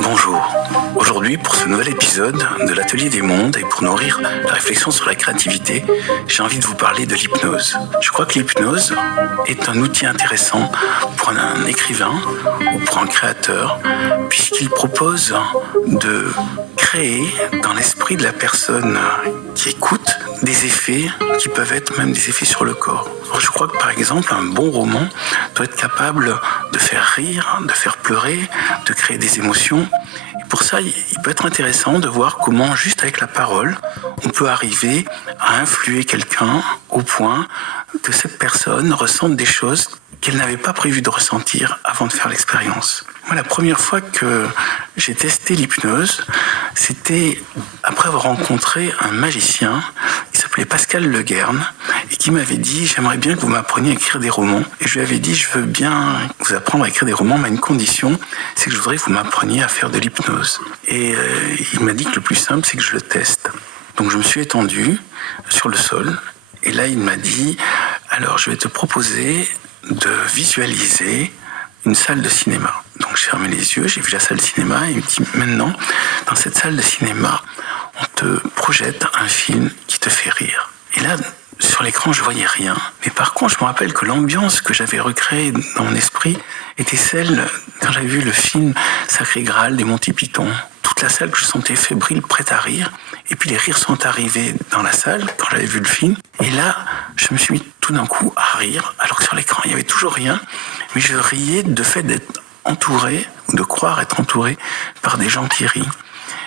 Bonjour. Aujourd'hui, pour ce nouvel épisode de l'Atelier des Mondes et pour nourrir la réflexion sur la créativité, j'ai envie de vous parler de l'hypnose. Je crois que l'hypnose est un outil intéressant pour un écrivain ou pour un créateur, puisqu'il propose de créer dans l'esprit de la personne qui écoute des effets qui peuvent être même des effets sur le corps. Alors, je crois que par exemple, un bon roman doit être capable de faire rire, de faire pleurer, de créer des émotions. Et pour ça, il peut être intéressant de voir comment, juste avec la parole, on peut arriver à influer quelqu'un au point que cette personne ressente des choses qu'elle n'avait pas prévu de ressentir avant de faire l'expérience. Moi, la première fois que j'ai testé l'hypnose, c'était après avoir rencontré un magicien qui s'appelait Pascal Le Guern et qui m'avait dit « J'aimerais bien que vous m'appreniez à écrire des romans ». Et je lui avais dit « Je veux bien vous apprendre à écrire des romans, mais à une condition, c'est que je voudrais que vous m'appreniez à faire de l'hypnose ». Et il m'a dit que le plus simple, c'est que je le teste. Donc je me suis étendu sur le sol et là, il m'a dit « Alors, je vais te proposer de visualiser une salle de cinéma ». Donc j'ai fermé les yeux, j'ai vu la salle de cinéma et il me dit maintenant, dans cette salle de cinéma, on te projette un film qui te fait rire. Et là, sur l'écran, je voyais rien. Mais par contre, je me rappelle que l'ambiance que j'avais recréée dans mon esprit était celle quand j'avais vu le film Sacré Graal des Monty Python. Toute la salle que je sentais fébrile, prête à rire. Et puis les rires sont arrivés dans la salle quand j'avais vu le film. Et là, je me suis mis tout d'un coup à rire, alors que sur l'écran, il n'y avait toujours rien. Mais je riais de fait d'être entouré, ou de croire être entouré par des gens qui rient.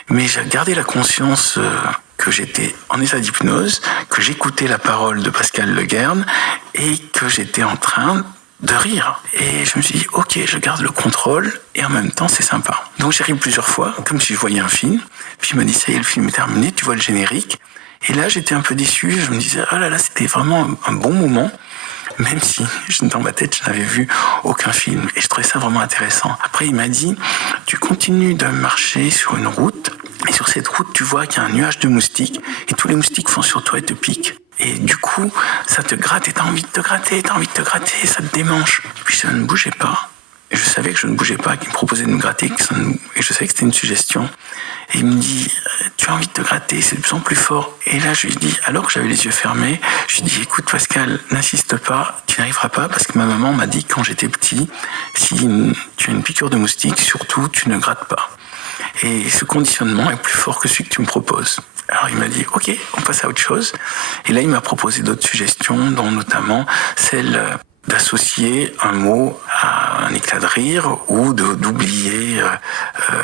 Mais j'ai gardé la conscience que j'étais en état d'hypnose, que j'écoutais la parole de Pascal Le Guern et que j'étais en train de rire. Et je me suis dit, ok, je garde le contrôle et en même temps, c'est sympa. Donc j'ai ri plusieurs fois, comme si je voyais un film. Puis il me dit, ça y est, le film est terminé, tu vois le générique. Et là, j'étais un peu déçu, je me disais, oh là là, c'était vraiment un bon moment. Même si dans ma tête, je n'avais vu aucun film. Et je trouvais ça vraiment intéressant. Après, il m'a dit, tu continues de marcher sur une route. Et sur cette route, tu vois qu'il y a un nuage de moustiques. Et tous les moustiques font sur toi et te piquent. Et du coup, ça te gratte et t'as envie de te gratter, et ça te démange. Et puis ça ne bougeait pas. Et je savais que je ne bougeais pas, qu'il me proposait de me gratter. Et je savais que c'était une suggestion. Et il me dit, tu as envie de te gratter, c'est de plus en plus fort. Et là, je lui dis, alors que j'avais les yeux fermés, je lui dis, écoute Pascal, n'insiste pas, tu n'arriveras pas, parce que ma maman m'a dit quand j'étais petit, si tu as une piqûre de moustique, surtout, tu ne grattes pas. Et ce conditionnement est plus fort que celui que tu me proposes. Alors il m'a dit, ok, on passe à autre chose. Et là, il m'a proposé d'autres suggestions, dont notamment celle d'associer un mot à un éclat de rire ou d'oublier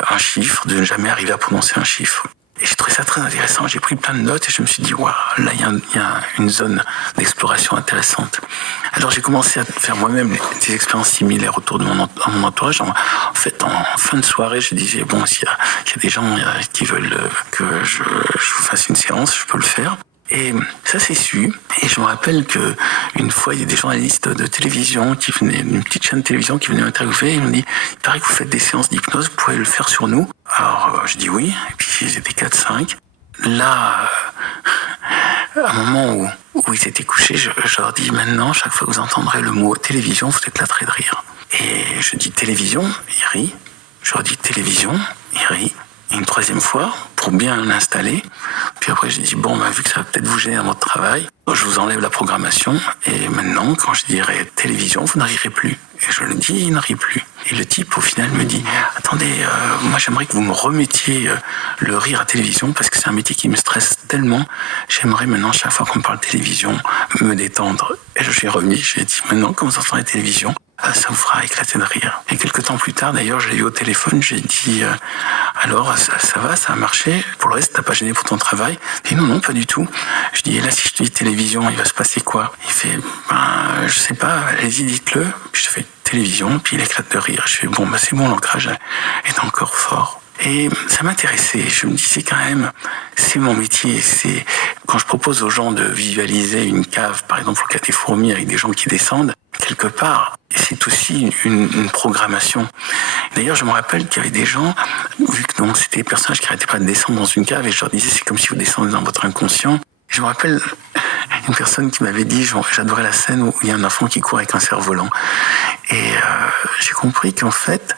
un chiffre, de ne jamais arriver à prononcer un chiffre. Et j'ai trouvé ça très intéressant. J'ai pris plein de notes et je me suis dit, waouh, là, il y a une zone d'exploration intéressante. Alors, j'ai commencé à faire moi-même des expériences similaires autour de mon entourage. En fait, en fin de soirée, je disais, bon, s'il y a des gens qui veulent que je vous fasse une séance, je peux le faire. Et ça s'est su. Et je me rappelle que une fois, il y a des journalistes de télévision qui venaient, une petite chaîne de télévision qui venaient m'interviewer. Ils m'ont dit, il paraît que vous faites des séances d'hypnose, vous pouvez le faire sur nous. Alors, je dis oui. Et puis, ils étaient 4-5. Là, à un moment où ils étaient couchés, je leur dis, maintenant, chaque fois que vous entendrez le mot télévision, vous éclaterez de rire. Et je dis télévision, ils rient. Je leur dis télévision, ils rient. Et une troisième fois, pour bien l'installer. Puis après, j'ai dit, bon, vu que ça va peut-être vous gêner dans votre travail, je vous enlève la programmation. Et maintenant, quand je dirai télévision, vous ne rirez plus. Et je le dis, il ne rit plus. Et le type, au final, me dit, attendez, moi, j'aimerais que vous me remettiez le rire à télévision, parce que c'est un métier qui me stresse tellement. J'aimerais maintenant, chaque fois qu'on me parle de télévision, me détendre. Et je lui ai remis, j'ai dit, maintenant, quand vous entendrez télévision, ça vous fera éclater de rire. Et quelques temps plus tard, d'ailleurs, je l'ai eu au téléphone, j'ai dit, alors, ça va, ça a marché, pour le reste, t'as pas gêné pour ton travail? Il dit, non, pas du tout. Je dis, et là, si je te dis télévision, il va se passer quoi? Il fait, je sais pas, allez-y, dites-le. Puis je fais télévision, puis il éclate de rire. Je fais, c'est bon, l'ancrage est encore fort. Et ça m'intéressait. Je me disais quand même, c'est mon métier. C'est quand je propose aux gens de visualiser une cave, par exemple, au cas des fourmis avec des gens qui descendent, quelque part, c'est aussi une programmation. D'ailleurs, je me rappelle qu'il y avait des gens, vu que donc c'était des personnages qui n'arrêtaient pas de descendre dans une cave, et je leur disais, c'est comme si vous descendez dans votre inconscient. Je me rappelle, il une personne qui m'avait dit j'adorais la scène où il y a un enfant qui court avec un cerf-volant. Et j'ai compris qu'en fait,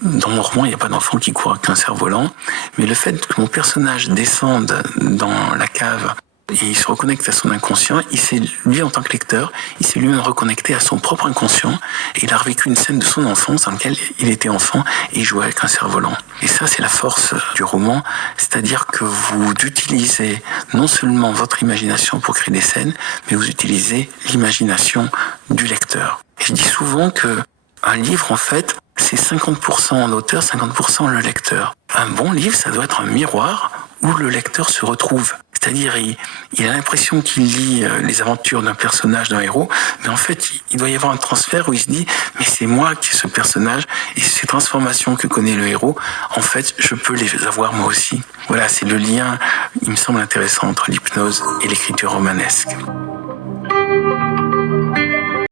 dans mon roman, il n'y a pas d'enfant qui court avec un cerf-volant, mais le fait que mon personnage descende dans la cave et il se reconnecte à son inconscient, il s'est, lui en tant que lecteur, il s'est lui-même reconnecté à son propre inconscient et il a revécu une scène de son enfance dans laquelle il était enfant et il jouait avec un cerf-volant. Et ça, c'est la force du roman, c'est-à-dire que vous utilisez non seulement votre imagination pour créer des scènes, mais vous utilisez l'imagination du lecteur. Et je dis souvent que un livre, en fait, c'est 50% l'auteur, 50% le lecteur. Un bon livre, ça doit être un miroir où le lecteur se retrouve. C'est-à-dire, il a l'impression qu'il lit les aventures d'un personnage, d'un héros, mais en fait, il doit y avoir un transfert où il se dit « mais c'est moi qui ai ce personnage, et ces transformations que connaît le héros, en fait, je peux les avoir moi aussi ». Voilà, c'est le lien, il me semble intéressant, entre l'hypnose et l'écriture romanesque.